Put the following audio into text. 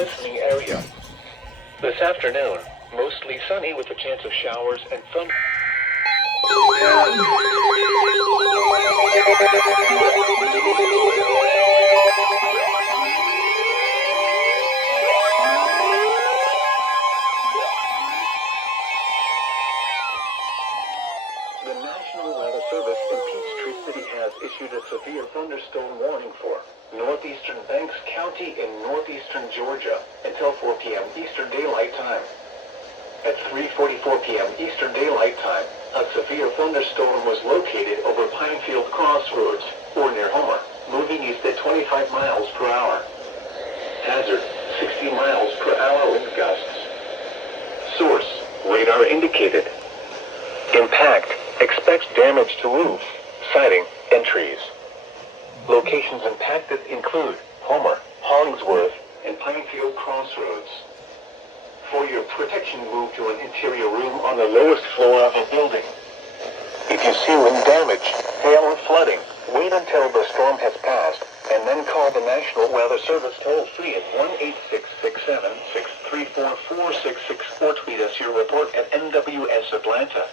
listening area. This afternoon, mostly sunny with a chance of showers and thunder. The National Weather Service in Peachtree City has issued a severe thunderstorm warning for northeastern Banks County in northeastern Georgia until 4 p.m. Eastern Daylight Time. At 3:44 p.m. Eastern Daylight Time, a severe thunderstorm was located over Pinefield Crossroads, or near Homer, moving east at 25 miles per hour. Hazard, 60 miles per hour wind gusts. Source, radar indicated. Impact, expects damage to roof, siding, and trees. Locations impacted include Homer, Hollingsworth, and Pinefield Crossroads. For your protection, move to an interior room on the lowest floor of a building. If you see wind damage, hail, and flooding, wait until the storm has passed, and then call the National Weather Service toll-free at 1-866-7-634-466 or tweet us your report at NWS Atlanta.